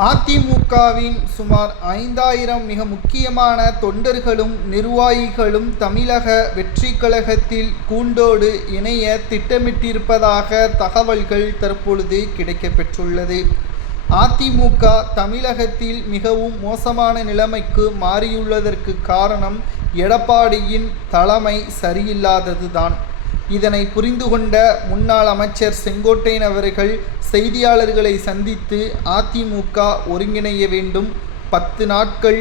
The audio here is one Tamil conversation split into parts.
அதிமுகவின் சுமார் ஐந்தாயிரம் மிக முக்கியமான தொண்டர்களும் நிர்வாகிகளும் தமிழக வெற்றி கழகத்தில் கூண்டோடு இணைய திட்டமிட்டிருப்பதாக தகவல்கள் தற்பொழுது கிடைக்கப்பெற்றுள்ளது. அதிமுக தமிழகத்தில் மிகவும் மோசமான நிலைமைக்கு மாறியுள்ளதற்கு காரணம் எடப்பாடியின் தலைமை சரியில்லாததுதான். இதனை புரிந்து கொண்ட முன்னாள் அமைச்சர் செங்கோட்டையன் அவர்கள் செய்தியாளர்களை சந்தித்து அதிமுக ஒருங்கிணைய வேண்டும். பத்து நாட்கள்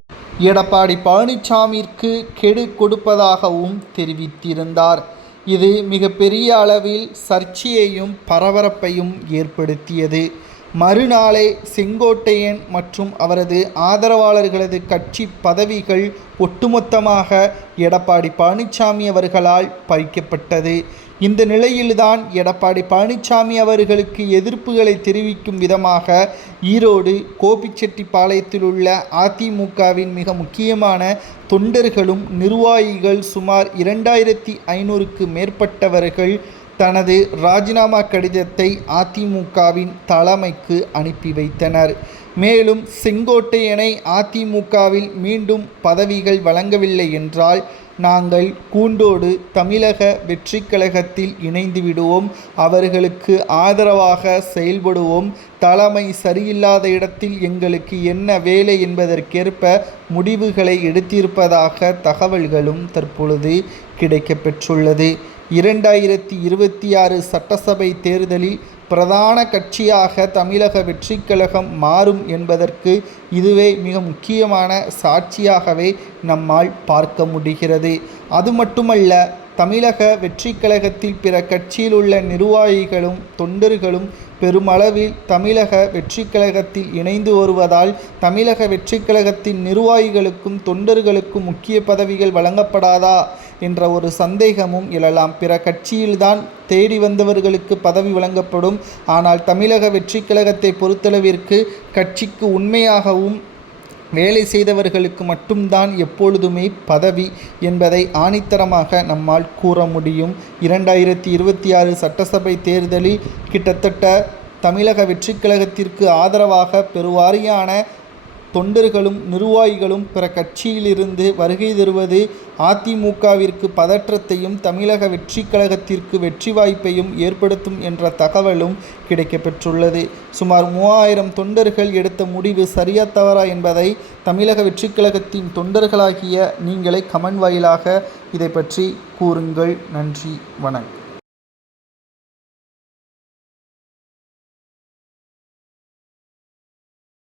எடப்பாடி பழனிசாமிற்கு கெடு கொடுப்பதாகவும் தெரிவித்திருந்தார். இது மிகப்பெரிய அளவில் சர்ச்சையையும் பரபரப்பையும் ஏற்படுத்தியது. மறுநாளே செங்கோட்டையன் மற்றும் அவரது ஆதரவாளர்களது கட்சி பதவிகள் ஒட்டுமொத்தமாக எடப்பாடி பழனிசாமி அவர்களால் பறிக்கப்பட்டது. இந்த நிலையில்தான் எடப்பாடி பழனிசாமி அவர்களுக்கு எதிர்ப்புகளை தெரிவிக்கும் விதமாக ஈரோடு கோபிச்செட்டிப்பாளையத்தில் உள்ள அதிமுகவின் மிக முக்கியமான தொண்டர்களும் நிர்வாகிகள் சுமார் இரண்டாயிரத்தி ஐநூறுக்கு மேற்பட்டவர்கள் தனது ராஜினாமா கடிதத்தை அதிமுகவின் தலைமைக்கு அனுப்பி வைத்தனர். மேலும் செங்கோட்டையனை அதிமுகவில் மீண்டும் பதவிகள் வழங்கவில்லை என்றால் நாங்கள் கூண்டோடு தமிழக வெற்றி கழகத்தில் இணைந்து விடுவோம். அவர்களுக்கு ஆதரவாக செயல்படுவோம். தலைமை சரியில்லாத இடத்தில் எங்களுக்கு என்ன வேலை என்பதற்கேற்ப முடிவுகளை எடுத்திருப்பதாக தகவல்களும் தற்பொழுது கிடைக்கப்பெற்றுள்ளது. இரண்டாயிரத்தி இருபத்தி ஆறு சட்டசபை தேர்தலில் பிரதான கட்சியாக தமிழக வெற்றிக் கழகம் மாறும் என்பதற்கு இதுவே மிக முக்கியமான சாட்சியாகவே நம்மால் பார்க்க முடிகிறது. அது மட்டுமல்ல தமிழக வெற்றிக் கழகத்தில் பிற கட்சியில் உள்ள நிர்வாகிகளும் தொண்டர்களும் பெருமளவில் தமிழக வெற்றிக் கழகத்தில் இணைந்து வருவதால் தமிழக வெற்றிக் கழகத்தின் நிர்வாகிகளுக்கும் தொண்டர்களுக்கும் முக்கிய பதவிகள் வழங்கப்படாதா என்ற ஒரு சந்தேகமும் எழலாம். பிற கட்சியில்தான் தேடி வந்தவர்களுக்கு பதவி வழங்கப்படும். ஆனால் தமிழக வெற்றிக் கழகத்தை பொறுத்தளவிற்கு கட்சிக்கு உண்மையாகவும் வேலை செய்தவர்களுக்கு மட்டும்தான் எப்பொழுதுமே பதவி என்பதை ஆணித்தரமாக நம்மால் கூற முடியும். இரண்டாயிரத்தி இருபத்தி ஆறு சட்டசபை தேர்தலில் கிட்டத்தட்ட தமிழக வெற்றிக் கழகத்திற்கு ஆதரவாக பெருவாரியான தொண்டர்களும் நிர்வாகிகளும் பிற கட்சியிலிருந்து வருகை தருவது அதிமுகவிற்கு பதற்றத்தையும் தமிழக வெற்றி கழகத்திற்கு வெற்றி வாய்ப்பையும் ஏற்படுத்தும் என்ற தகவலும் கிடைக்கப்பெற்றுள்ளது. சுமார் மூவாயிரம் தொண்டர்கள் எடுத்த முடிவு சரியா தவறா என்பதை தமிழக வெற்றி கழகத்தின் தொண்டர்களாகிய நீங்களே கமெண்ட் வாயிலாக இதை பற்றி கூறுங்கள். நன்றி. வணக்கம்.